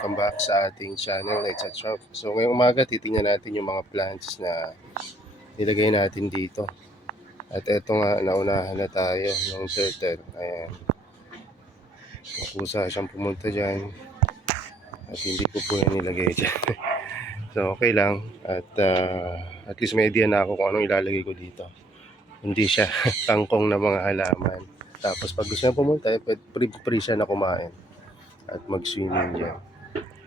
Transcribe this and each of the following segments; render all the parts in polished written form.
welcome back sa ating channel, Let's Chat Shop. So ngayong umaga, titingnan natin yung mga plants na nilagay natin dito. At eto nga, naunahan na tayo ng turtle. Ayan, kusa siyang pumunta dyan. At hindi ko po yan nilagay dyan. So okay lang. At least may idea na ako kung anong ilalagay ko dito. Hindi siya tangkong na mga halaman. Tapos pag gusto niya pumunta, free siya na kumain at mag-swimming dyan.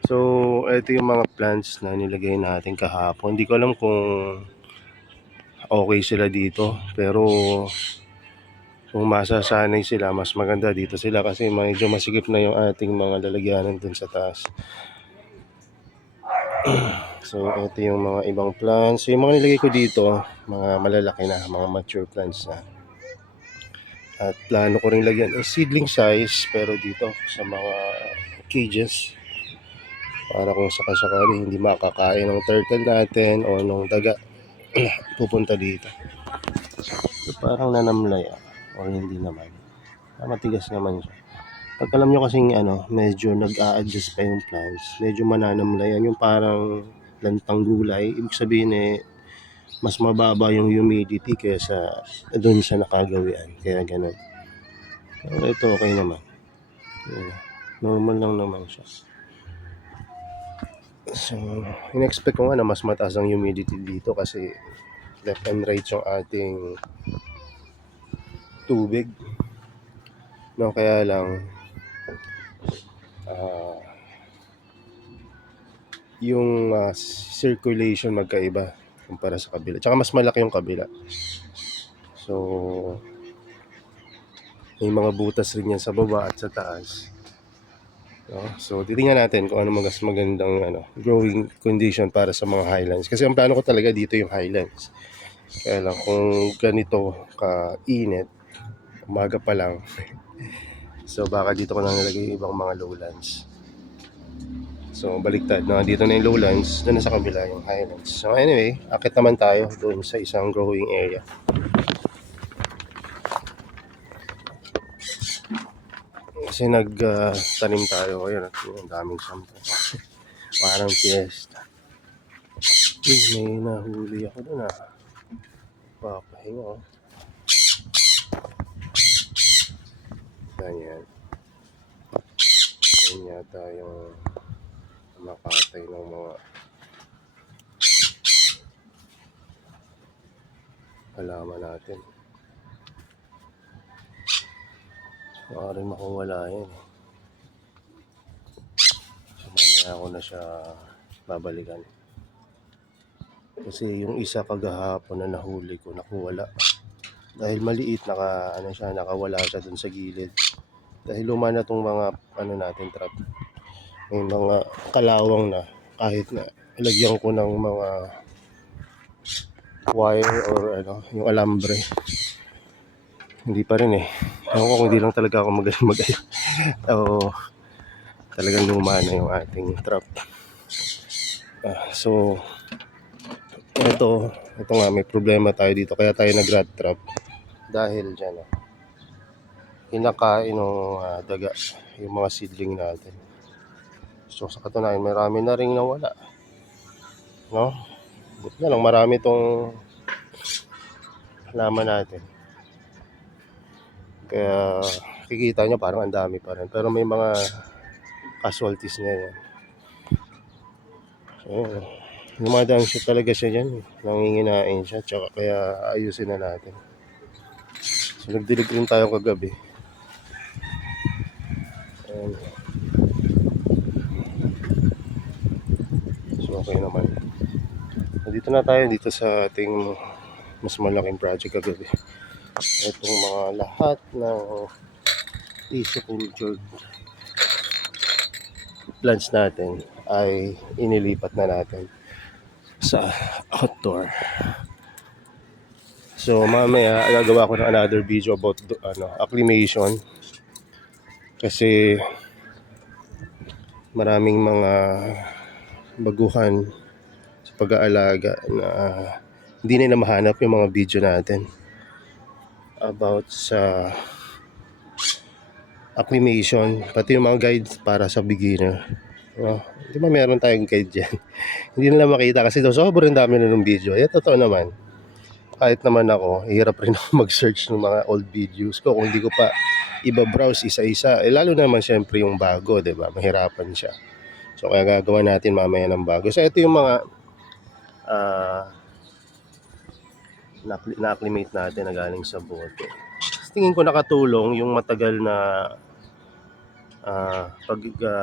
So, ito yung mga plants na nilagay natin kahapon. Hindi ko alam kung okay sila dito. Pero, kung masasanay sila, mas maganda dito sila kasi medyo masikip na yung ating mga lalagyanan dun sa taas. So, ito yung mga ibang plants. So, yung mga nilagay ko dito, mga malalaki na, mga mature plants na. At plano ko rin lagyan ng seedling size, pero dito sa mga cages. Para kung sakasakali hindi makakain ng turtle natin o nung daga pupunta dito. So, parang nanamlay o hindi naman. Matigas naman siya. Pag alam nyo kasing medyo nag-a-adjust pa yung plants, medyo mananamlayan yung parang lantang gulay. Ibig sabihin mas mababa yung humidity kaysa doon sa nakagawian. Kaya ganun. Pero ito okay naman. Normal lang naman siya. So, in-expect ko nga na mas mataas ang humidity dito kasi left and right yung ating tubig. No, kaya lang yung circulation magkaiba kumpara sa kabila. Tsaka mas malaki yung kabila. So, may mga butas rin yan sa baba at sa taas. No? So, titingnan natin kung ano mas magandang growing condition para sa mga highlands. Kasi ang plano ko talaga dito yung highlands. Kaya lang kung ganito ka-init, umaga pa lang, so baka dito ko na nilagay yung ibang mga lowlands. So, baliktad. No? Dito na yung lowlands, doon na sa kabila yung highlands. So, anyway, akit naman tayo doon sa isang growing area. Kasi nagtanim tayo. Ayun, ang daming sampo. Parang fiesta. May nahuli ako doon papahinga Ganyan. Ganyan yata yung makatay ng mga halaman natin. Baka rin makawala yan. So, mamaya ko na siya babalikan. Kasi yung isa kagahapon na nahuli ko, nakuwala. Dahil maliit, nakawala siya dun sa gilid. Dahil luma na tong mga natin trap. May mga kalawang na kahit na ilagyan ko ng mga wire or yung alambre. Hindi pa rin Ewan ko kung hindi lang talaga ako magaling mag-ayos. O talagang luma na yung ating trap. So ito nga, may problema tayo dito. Kaya tayo nag-rat trap. Dahil dyan kinakain ng daga yung mga seedling natin. So sa katunayan, marami na rin nawala. No? Buti na lang marami tong halaman natin. Kaya kikita nyo parang ang dami pa rin. Pero may mga casualties na yan. So, lumadang siya talaga siya dyan. Nanginginain siya. Tsaka kaya ayusin na natin. So nagdilig rin tayo kagabi. Ayan. So okay naman. Dito na tayo dito sa ating mas malaking project kagabi. Itong mga lahat ng tissue cultured plants natin ay inilipat na natin sa outdoor. So mamaya gagawa ko ng another video about acclimation kasi maraming mga baguhan sa pag-aalaga na hindi nila mahanap yung mga video natin about sa acclimation, pati yung mga guides para sa beginner. Oh, di ba meron tayong guide dyan? Hindi nila makita kasi daw sobrang dami na ng video. Eh, totoo naman. Kahit naman ako, hirap rin ako mag-search ng mga old videos ko kung hindi ko pa iba-browse isa-isa. Eh, lalo naman syempre yung bago, di ba? Mahirapan siya. So, kaya gagawa natin mamaya ng bago. So, ito yung mga ah na-acclimate natin na galing sa bote. Tingin ko nakatulong yung matagal na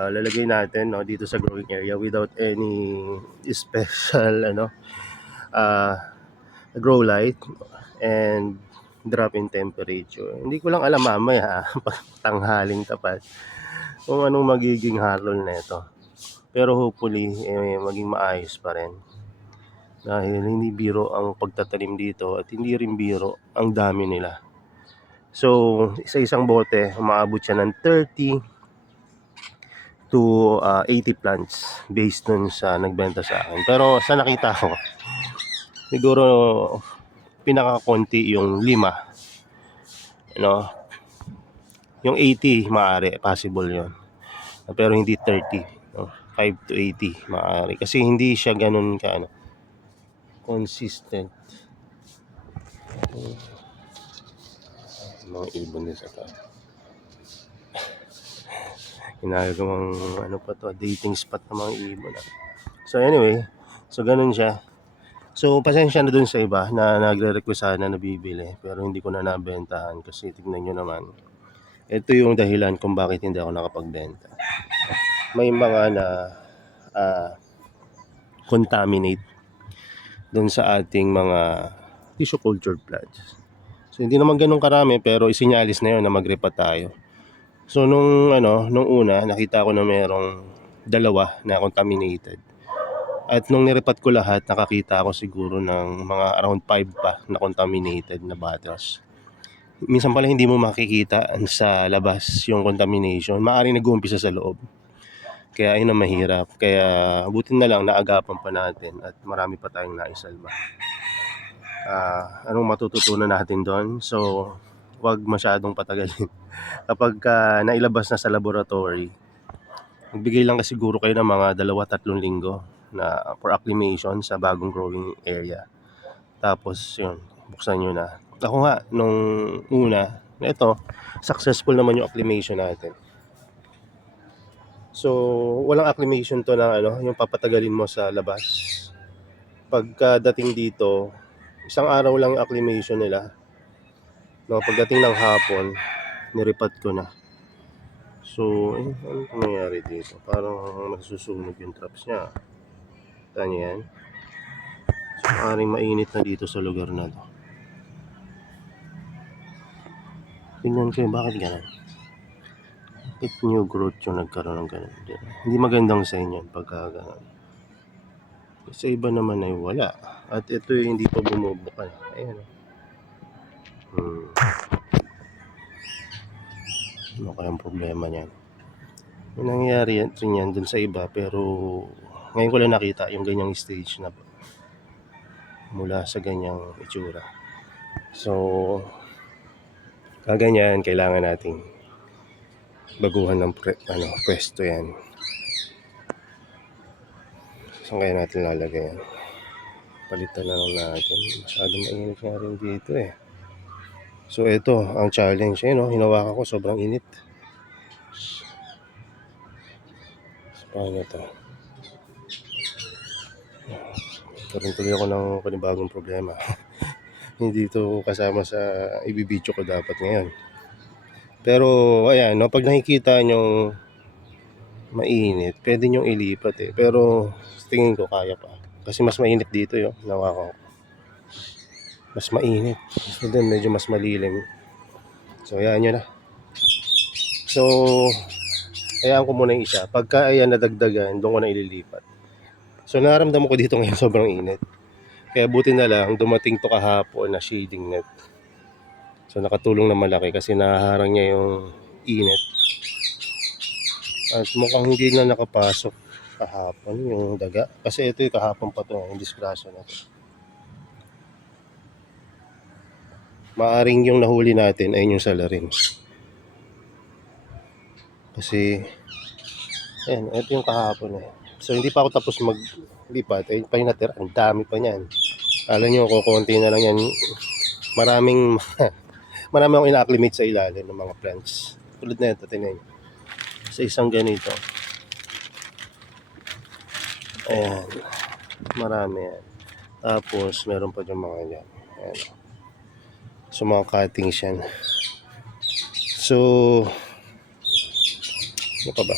lalagay natin, no, dito sa growing area without any special uh, grow light and drop in temperature. Hindi ko lang alam mamaya pag tanghaling tapat kung anong magiging harol nito. Pero hopefully maging maayos pa rin. Dahil hindi biro ang pagtatanim dito at hindi rin biro ang dami nila. So, isa-isang bote, umaabot siya ng 30 to 80 plants based dun sa nagbenta sa akin. Pero sa nakita ko, siguro pinakakonti yung 5. Yung 80 maaari, possible yon. Pero hindi 30. 5 to 80 maaari. Kasi hindi siya ganun consistent. Mga ibon din sa taas. Ginagawang pa to, dating spot ng mga ibon. So anyway, so ganun siya. So pasensya na dun sa iba na nagre-request sana na bibili pero hindi ko na nabentahan kasi tignan nyo naman. Ito yung dahilan kung bakit hindi ako nakapagbenta. May mga na contaminate dun sa ating mga tissue cultured plants. So hindi naman ganun karami pero isinyalis na yun na mag-repat tayo. So nung una nakita ko na merong 2 na contaminated. At nung nirepat ko lahat, nakakita ako siguro ng mga around 5 pa na contaminated na bottles. Minsan pala hindi mo makikita sa labas yung contamination. Maaaring nag-uumpisa sa loob. Kaya ayun ang mahirap. Kaya butin na lang naagapan pa natin at marami pa tayong naisalba. Anong matututunan natin doon? So, wag masyadong patagalin. Kapag nailabas na sa laboratory, magbigay lang kasi siguro kayo ng mga 2-3 linggo na for acclimation sa bagong growing area. Tapos yun, buksan nyo na. Ako nga, nung una, ito, successful naman yung acclimation natin. So, walang acclimation to na yung papatagalin mo sa labas. Pagdating dito, isang araw lang yung acclimation nila. No, pagdating ng hapon, nirepat ko na. So, ano nangyayari dito? Parang nagsusunog yung traps niya. Kita niyo yan? So, maaaring mainit na dito sa lugar na to. Tingnan ko bakit ganun. Bakit new growth yung nagkaroon ng ganun? Hindi magandang sign yan pagka ganun. Sa iba naman ay wala. At ito yung hindi pa bumubukal. Ayan. Ano kayang problema niyan? May nangyayari yan dun sa iba pero ngayon ko lang nakita yung ganyang stage na mula sa ganyang itsura. So, kaganyan kailangan nating baguhan ng pwesto yan. Saan kaya natin lalagay yan? Palitan na lang natin. Masyadong mainit nga rin dito eh. So ito ang challenge. Hinawakan ko sobrang init. So, paano ito? Karoon tuloy ako ng panibagong problema. Hindi ito kasama sa ibibidyo ko dapat ngayon. Pero ayan, pag nakikita nyo mainit, pwede nyo ilipat eh. Pero tingin ko kaya pa. Kasi mas mainit dito yung nawakan ko. Mas mainit. So then medyo mas malilim. So ayan nyo na. So hayaan ko muna yung isa. Pagka ayan nadagdagan, doon ko na ililipat. So naramdaman ko dito ngayon sobrang init. Kaya buti na lang dumating to kahapon na shading net. So nakatulong na malaki kasi nahaharang niya yung init. At mukhang hindi na nakapasok kahapon yung daga. Kasi ito yung kahapon pa to, yung disgrasya na to. Maaring yung nahuli natin ay yung salarin. Kasi Ayan, ito yung kahapon eh. So hindi pa ako tapos maglipat, eh pa yung natira, ang dami pa niyan. Alam nyo, kukunti na lang yan. Maraming marami akong ina-acclimate sa ilalim ng mga plants. Tulad na ito, tingnan nyo. Sa isang ganito. Ayan, marami yan. Tapos meron pa dyan mga yan. Ayan. So mga cuttings yan. So ano pa ba?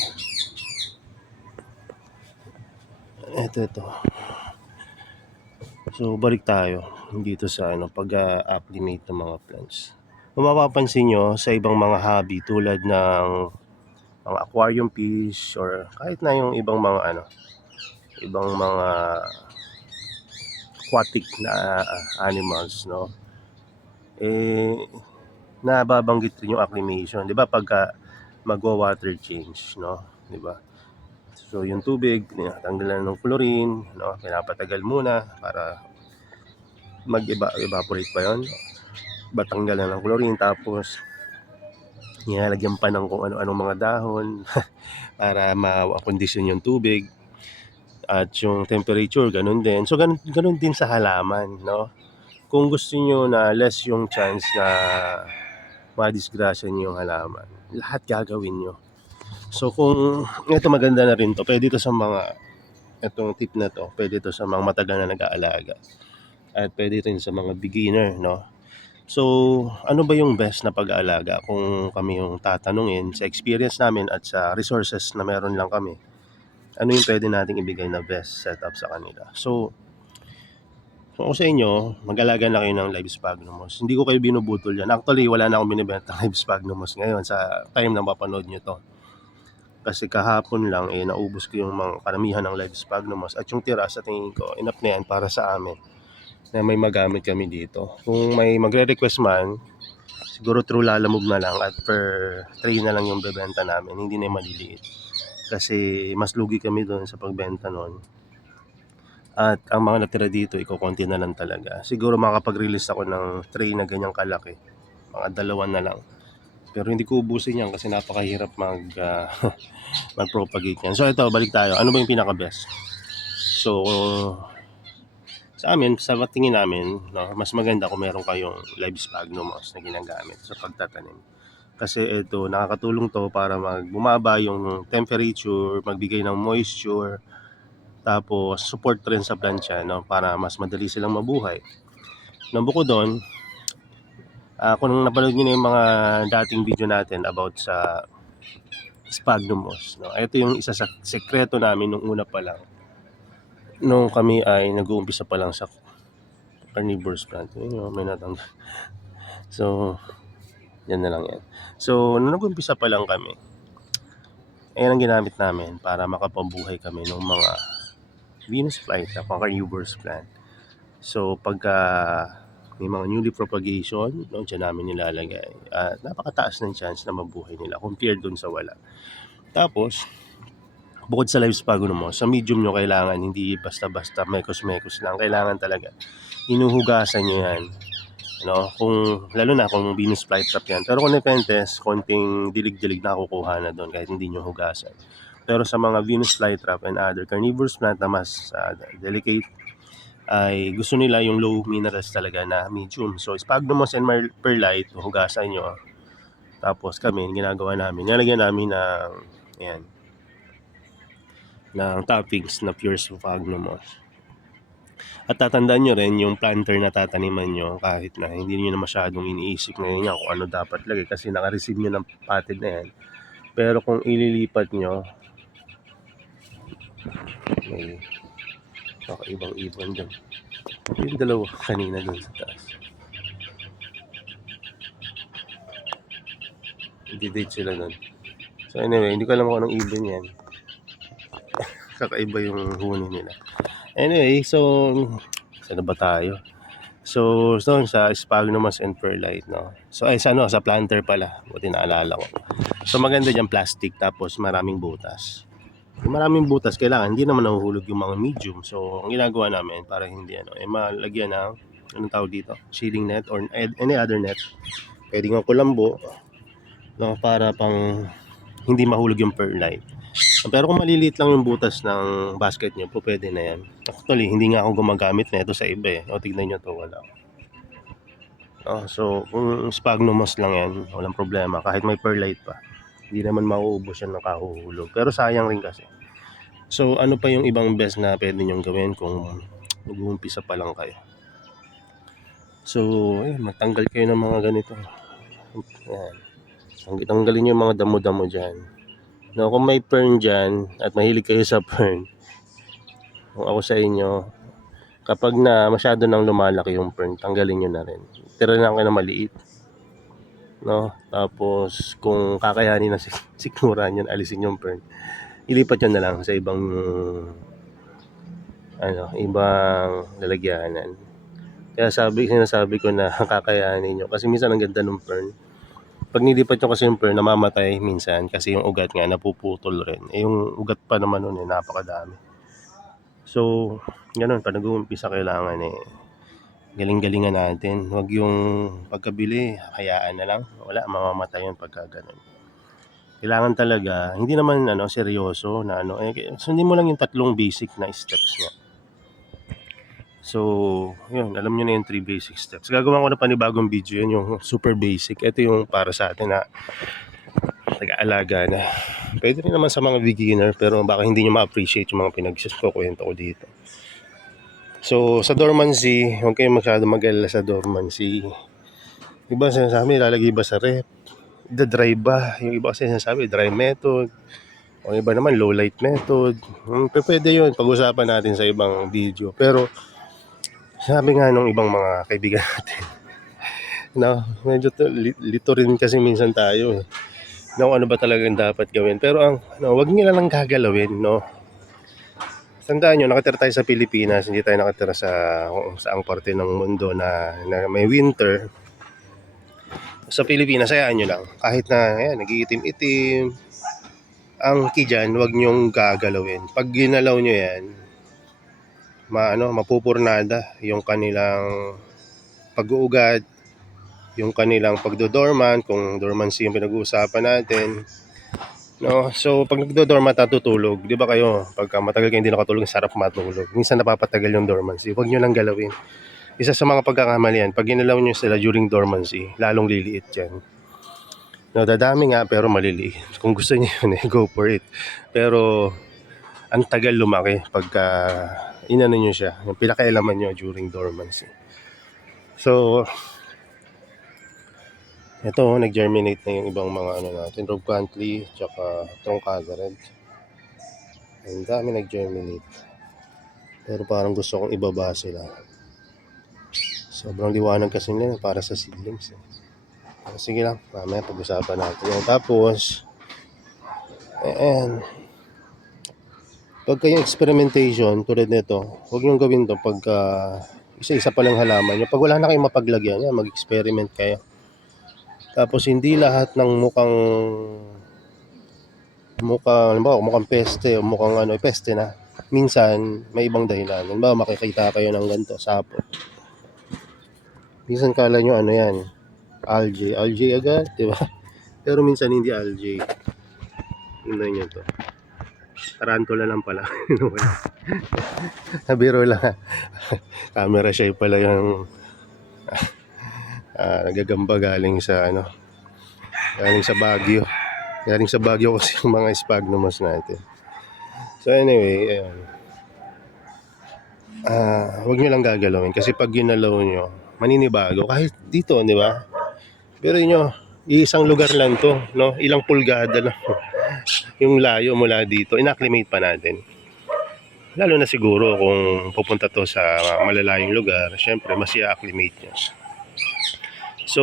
Ito. So balik tayo dito sa pag-acclimate ng mga plants. Kung mapapansin nyo sa ibang mga hobby tulad ng mga aquarium fish or kahit na yung ibang mga aquatic na animals, no? Eh nababanggit rin yung acclimation, 'di ba? Pagka magwa-water change, no? 'Di ba? So yung tubig, tinatanggalan ng chlorine, no? Pinapatagal muna para mag-evaporate pa 'yon. Batanggalan ng chlorine, tapos nilalagyan pa ng kung ano-anong mga dahon para ma-kondisyon yung tubig at yung temperature, ganun din. So ganun din sa halaman, no? Kung gusto niyo na less yung chance na madisgrasya niyo yung halaman, lahat gagawin niyo. So kung ito, maganda na rin to, pwede ito sa mga, itong tip na to, pwede ito sa mga matagal na nag-aalaga at pwede rin sa mga beginner, no? So ano ba yung best na pag-aalaga? Kung kami yung tatanungin sa experience namin at sa resources na meron lang kami, ano yung pwede nating ibigay na best setup sa kanila? So kung ako sa inyo, mag-alaga na kayo ng live sphagnumos. Hindi ko kayo binubutol yan. Actually, wala na akong binibenta live sphagnumos ngayon sa time na mapanood nyo to. Kasi kahapon lang, naubos ko yung mga karamihan ng live sphagnumos. At yung tira, sa tingin ko, enough na yan para sa amin na may magamit kami dito. Kung may magre-request man, siguro through Lalamove na lang at per tray na lang yung bebenta namin. Hindi na yung maliliit. Kasi mas lugi kami doon sa pagbenta noon. At ang mga natira dito, ikukunti na lang talaga. Siguro makapag-release ako ng tray na ganyang kalaki. Mga 2 na lang. Pero hindi ko ubusin yan kasi napakahirap mag-propagate yan. So ito, balik tayo. Ano ba yung pinaka-best? So, sa amin, sa tingin namin, no, mas maganda kung meron kayong live sphagnumos na ginagamit sa pagtatanim. Kasi ito, nakakatulong to para bumaba yung temperature, magbigay ng moisture, tapos support rin sa plancha, no, para mas madali silang mabuhay. Nang bukod doon, kung napanood niyo na yung mga dating video natin about sa sphagnumos, no, ito yung isa sa sekreto namin nung una pa lang. Nung kami ay nag-uumpisa pa lang sa carnivorous plant. May natanggal. So, yan na lang yan. So, nung nag-uumpisa pa lang kami, ayan ang ginamit namin para makapabuhay kami ng mga Venus flytrap, mga carnivorous plant. So, pagka may mga newly propagation, no, dyan namin nilalagay. At napakataas ng chance na mabuhay nila compared dun sa wala. Tapos, bukod sa live sphagnumos, sa medium nyo kailangan, hindi basta-basta mekos-mekos lang. Kailangan talaga, inuhugasan nyo yan. No? Lalo na kung Venus flytrap yan. Pero kung Nepenthes, konting dilig-dilig na kukuha na doon kahit hindi nyo hugasan. Pero sa mga Venus flytrap and other carnivorous plant na mas delicate, ay gusto nila yung low minerals talaga na medium. So sphagnumos and perlite, hugasan nyo. Tapos kami, ginagawa namin, nalagyan namin ng toppings na pure sphagnumos. At tatandaan nyo rin yung planter na tataniman nyo, kahit na hindi nyo na masyadong iniisip ngayon kung ano dapat lagay kasi naka-receive nyo ng potted na yan. Pero kung ililipat nyo, may kakaibang ibon dun. Yung dalawa kanina dun sa taas. Hindi-date sila dun. So anyway, hindi ko alam kung anong ibon yan. Kakaiba yung huni nila. Anyway, so saan na ba tayo? So sa sphagnumos and perlite, no. So sa planter pala, buti naalala ko. So maganda diyan plastic, tapos maraming butas. Yung maraming butas, kailangan hindi naman nahuhulog yung mga medium. So ang ginagawa namin para hindi malagyan ng anong tawag dito, shielding net or any other net. Pwede nga kulambo, no, para pang hindi mahulog yung perlite. Pero kung maliliit lang yung butas ng basket nyo, po pwede na yan. Actually, hindi nga ako gumagamit na ito sa iba eh. O, tignan nyo to, wala. So, kung sphagnumos lang yan, walang problema. Kahit may perlite pa. Hindi naman mauubos yan ng kahuhulog. Pero sayang rin kasi. So, ano pa yung ibang best na pwede nyong gawin kung mag-uumpisa pa lang kayo? So, ayun, matanggal kayo ng mga ganito. Yan. Tanggalin nyo yung mga damo-damo dyan. No, kung may fern dyan at mahilig kayo sa fern, kung ako sa inyo, kapag na masyado nang lumalaki yung fern, tanggalin nyo na rin. Tira lang kayo na maliit. No? Tapos, kung kakayanin na sikmuran yan, alisin yung fern. Ilipat nyo na lang sa ibang lalagyanan. Kaya sinasabi ko na kakayanin nyo. Kasi minsan ang ganda ng fern. Pag nilipat nyo kasi yung fern, namamatay minsan kasi yung ugat nga napuputol rin. Yung ugat pa naman nun napakadami. So, ganun, pag nag-uumpisa kailangan galing-galingan natin. Huwag yung pagkabili, hayaan na lang. Wala, mamamatay yun pagka ganun. Kailangan talaga, hindi naman seryoso na sundin mo lang yung 3 basic na steps nga. So, yun, alam nyo na yung 3 basic steps. Gagawa ko na panibagong video yun, yung super basic. Ito yung para sa atin na nag-aalaga na. Pwede rin naman sa mga beginner, pero baka hindi nyo ma-appreciate yung mga pinagsusukwento ko dito. So, sa dormancy, huwag kayong masyado mag-alala sa dormancy. Iba sinasabi, lalagay ba sa rep? Dry ba? Yung iba kasi sinasabi, dry method. O iba naman, low light method. Pwede yun, pag-usapan natin sa ibang video. Pero, sabi nga nung ibang mga kaibigan natin, medyo lito rin kasi minsan tayo. Ano ba talagang dapat gawin? Pero wag niyo lang gagalawin, no? Tandaan nyo, nakatira tayo sa Pilipinas, hindi tayo nakatira sa saang parte ng mundo na may winter. Sa Pilipinas, hayaan nyo lang. Kahit na nagiitim-itim, ang key dyan, wag nyong gagalawin. Pag ginalaw nyo yan, mapupurnada yung kanilang pag-uugat, yung kanilang pagdodorman, kung dormancy yung pinag-uusapan natin. No, so pag nagdodorma natutulog, 'di ba kayo? Pagka matagal kayo hindi nakatulog, sarap matulog. Minsan napapatagal yung dormancy. Huwag niyo lang galawin. Isa sa mga pagkakamalian, pag ginalaw niyo sila during dormancy, lalong liliit 'yan. No, dadami nga pero maliliit. Kung gusto niyo yun, go for it. Pero ang tagal lumaki pagka inano niyo siya, yung pinakailaman niyo during dormancy. So, ito, nag-germinate na yung ibang mga natin, Rogue Country, tsaka Truncada Red. Ang dami nag-germinate. Pero parang gusto kong ibaba sila. Sobrang liwanag kasi nila para sa seedlings. Sige lang, mamaya pag-usapan natin yan. Tapos, pagka yung experimentation, tulad nito, huwag niyong gawin to pagka isa-isa pa lang halaman nyo. Pag wala na kayong mapaglagyan, mag-experiment kayo. Tapos hindi lahat ng mukhang peste o mukhang peste na. Minsan may ibang dahilan. Halimbawa makikita kayo ng ganito, sapot. Minsan kala nyo yan, algae agad, di ba? Pero minsan hindi algae. Tingnan nyo to. Tarantula lang pala. Biro lang. Camera shy pala yung nagagamba galing sa Baguio. Galing sa Baguio kasi yung mga sphagnumos natin. So anyway, huwag nyo lang gagalawin kasi pag ginalaw nyo, maninibago kahit dito, di ba? Pero nyo, isang lugar lang to, no? Ilang pulgada lang yung layo mula dito, inacclimate pa natin. Lalo na siguro kung pupunta to sa malalayong lugar, syempre mas i-acclimate nyo. So,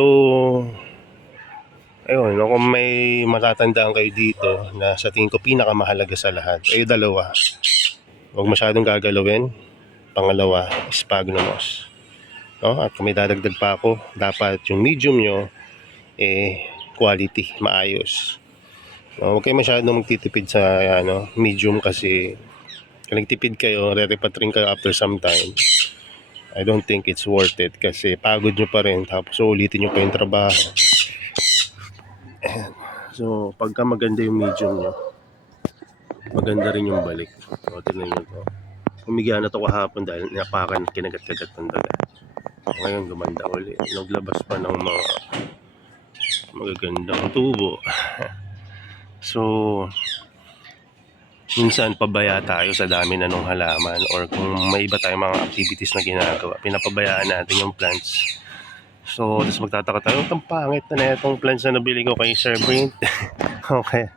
ayun, kung may matatandaan kayo dito na sa tingin ko pinakamahalaga sa lahat, ay dalawa. Huwag masyadong gagalawin. Pangalawa, sphagnumos. No? At kung may dadagdag pa ako, dapat yung medium nyo quality, maayos. No? Huwag kayo masyadong magtitipid sa medium kasi kung nagtipid kayo, re-repat rin kayo after some time. I don't think it's worth it kasi pagod nyo pa rin tapos ulitin nyo pa yung trabaho. So, pagka maganda yung medium nyo, maganda rin yung balik. O, tignan nyo to. Humiga na to kahapon dahil napakan at kinagat-kagat ng daga. Ngayon gumanda uli. Naglabas pa ng mga magagandang tubo. So, minsan pabaya tayo sa dami na nung halaman, or kung may iba tayong mga activities na ginagawa, pinapabayaan natin yung plants. So, tapos magtataka tayo, ang pangit na itong plants na nabili ko kay Sir Brent. Okay.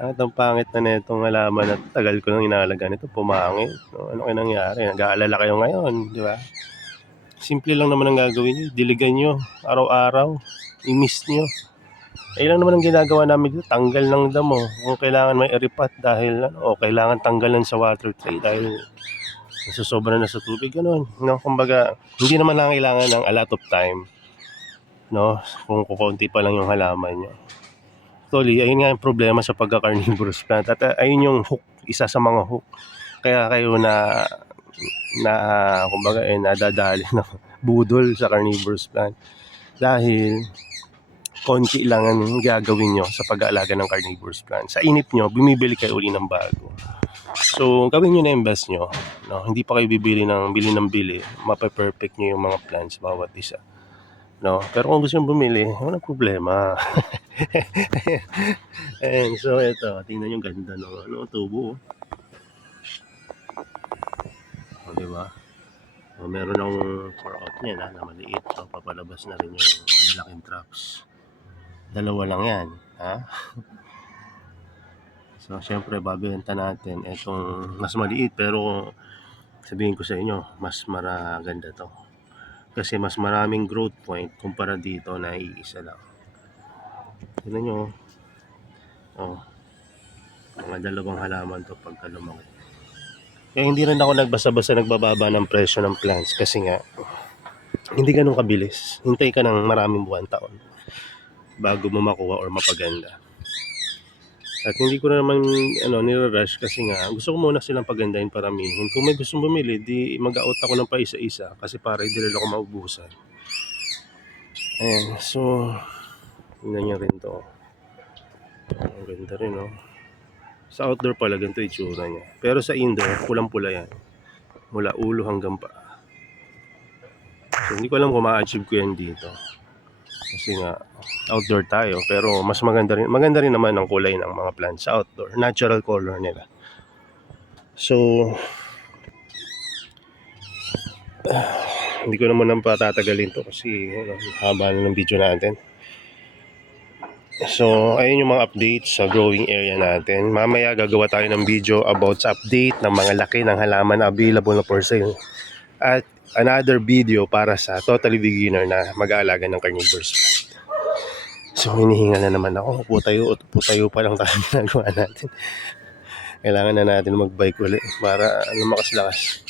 Ang pangit na itong halaman at tagal ko nang inaalagaan ito, pumangit. So, ano kayo nangyari? Nag-aalala kayo ngayon, di ba? Simple lang naman ang gagawin nyo. Diligan nyo araw-araw. I-mist nyo. Ayun lang naman ang ginagawa namin dito. Tanggal ng damo. Kung kailangan may eripat dahil o kailangan tanggalan sa water tray dahil nasusobra na sa tubig. Ganun. No? Kumbaga, hindi naman lang kailangan ng a lot of time. No? Kung kukunti pa lang yung halaman nyo. Actually, ayun nga yung problema sa pagka-carnivorous plant. At ayun yung hook. Isa sa mga hook. Kaya kayo kumbaga nadadali ng budol sa carnivorous plant dahil konti lang ang gagawin nyo sa pag-aalaga ng carnivorous plant. Sa inip nyo, bumibili kayo uli ng bago. So, gawin nyo na invest nyo. No? Hindi pa kayo bili ng bili. Mape-perfect nyo yung mga plants bawat isa. No? Pero kung gusto nyo bumili, walang problema. And so, ito. Tingnan yung ganda ng tubo. O, diba? So, meron akong pour out niya na maliit. So, papalabas na rin yung malalaking traps. Dalawa lang yan. Ha? So, syempre, babenta natin itong mas maliit. Pero, sabihin ko sa inyo, mas maganda to. Kasi mas maraming growth point kumpara dito na iisa lang. Tignan nyo. Oh, mga dalawang halaman to pagka lumaki. Kaya hindi rin ako nagbasa-basa nagbababa ng presyo ng plants. Kasi nga, hindi ganun kabilis. Hintay ka ng maraming buwan taon bago mo makuha or mapaganda. At hindi ko na naman nire-rush kasi nga gusto ko muna silang pagandahin, paramihin. Kung may gustong bumili, di mag-out ako ng paisa-isa kasi para hindi rin ako maubusan. Ayan, so tingnan nyo rin to. Ang ganda rin, no? Sa outdoor pala ganito itsura niya. Pero sa indoor, pulang-pula yan. Mula ulo hanggang paa. So hindi ko alam kung ma-achieve ko yan dito. Kasi nga outdoor tayo, pero mas maganda rin naman ang kulay ng mga plants sa outdoor, natural color nila. So hindi ko naman patatagalin to kasi haba na ng video natin. So ayun yung mga updates sa growing area natin. Mamaya gagawa tayo ng video about sa update ng mga laki ng halaman na available na for sale, at another video para sa totally beginner na mag-aalaga ng carnivorous plant. So, hinihinga na naman ako. Upo tayo pa lang tayo ginagawa natin. Kailangan na natin mag-bike ulit para lumakas-lakas.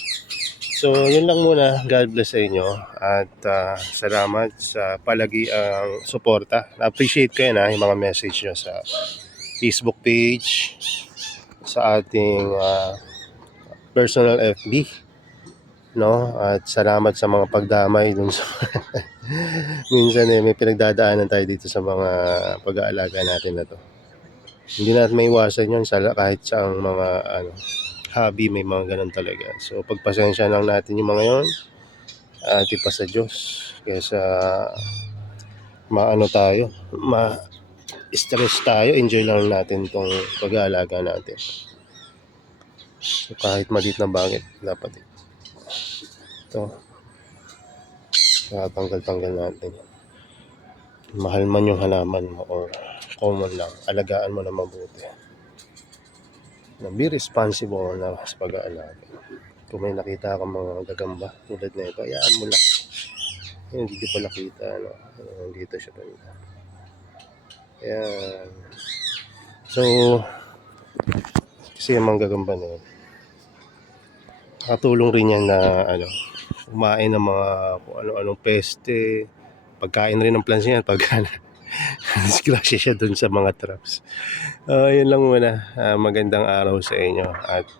So, yun lang muna. God bless sa inyo. At salamat sa palagi ang suporta. Na-appreciate ko yan, yung mga message nyo sa Facebook page, sa ating personal FB. No? At salamat sa mga pagdamay dun sa minsan may pinagdadaanan tayo dito sa mga pag-aalaga natin na to. Hindi natin maiwasan yun kahit sa mga hobby, may mga ganun talaga. So pagpasensya lang natin yung mga yun at ipa sa Diyos kaysa stress tayo, enjoy lang natin tong pag-aalaga natin. So kahit maliit na bagay dapat ito tanggal natin. Mahal man yung halaman mo or common lang, alagaan mo na mabuti. Be responsible na sa pag-aalaga. Kung may nakita kang mga gagamba tulad na ito, hayaan mo lang. Hindi ko pala kita, dito siya banda. Ayan. So kasi yung mga gagamba na yun, nakatulong rin yan na kumain ng mga kung ano-anong peste, pagkain rin ng plants niyan pagka disgrasya siya dun sa mga traps. Yun lang muna. Magandang araw sa inyo at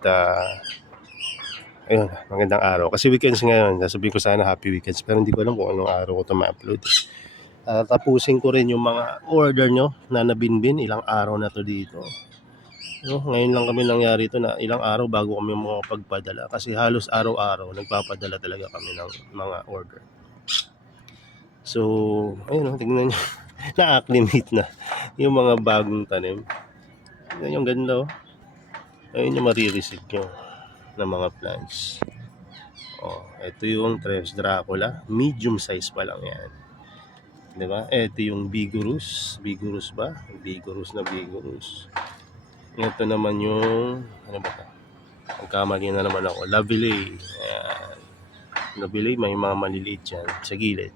ayun, magandang araw kasi weekends ngayon. Sasabihin ko sana happy weekends pero hindi ko alam kung anong araw ko ito ma-upload. Tapusin ko rin yung mga order nyo na nabinbin. Ilang araw na to dito. No, ngayon lang kami nangyari ito na ilang araw bago kami makapagpadala kasi halos araw-araw nagpapadala talaga kami ng mga order. So, ayun oh, tingnan niyo, na-acclimate na yung mga bagong tanim. Tingnan yung ganda oh. Ayun yung marireceive nyo ng mga plants. Oh, ito yung Treves Dracula, medium size pa lang yan. 'Di ba? Ito yung Vigorous, Vigorous ba? Vigorous na Vigorous. Ito naman yung ano ba 'to? Nagkamali na naman ako. Lavillei. Ayan. Lavillei, may mga maliliit yan sa gilid.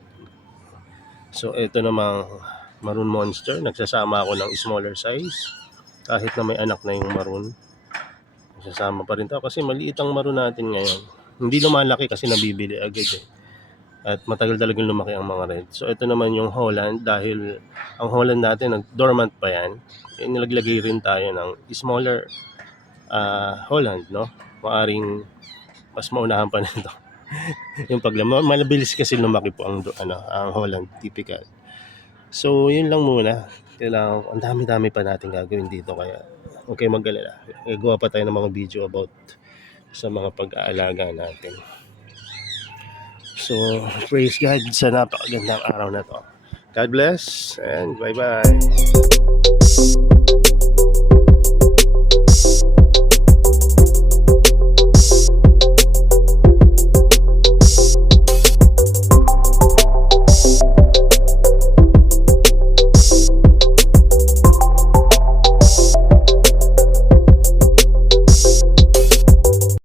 So, ito namang Maroon Monster. Nagsasama ako ng smaller size. Kahit na may anak na yung Maroon. Nagsasama pa rin ito. Kasi maliit ang Maroon natin ngayon. Hindi lumalaki kasi nabibili agad eh. At matagal talagang lumaki ang mga red. So, ito naman yung Holland. Dahil ang Holland natin, dormant pa yan. Nilaglagay rin tayo ng smaller Holland, no? Maaring mas maunahan pa nito. Yung malabilis kasi lumaki po ang Holland typical. So, yun lang muna. Kailangan, ang dami-dami pa natin gagawin dito kaya okay mag-alala. Gagawa pa tayo ng mga video about sa mga pag-aalaga natin. So, praise God sa napakagandang araw na to. God bless and bye-bye.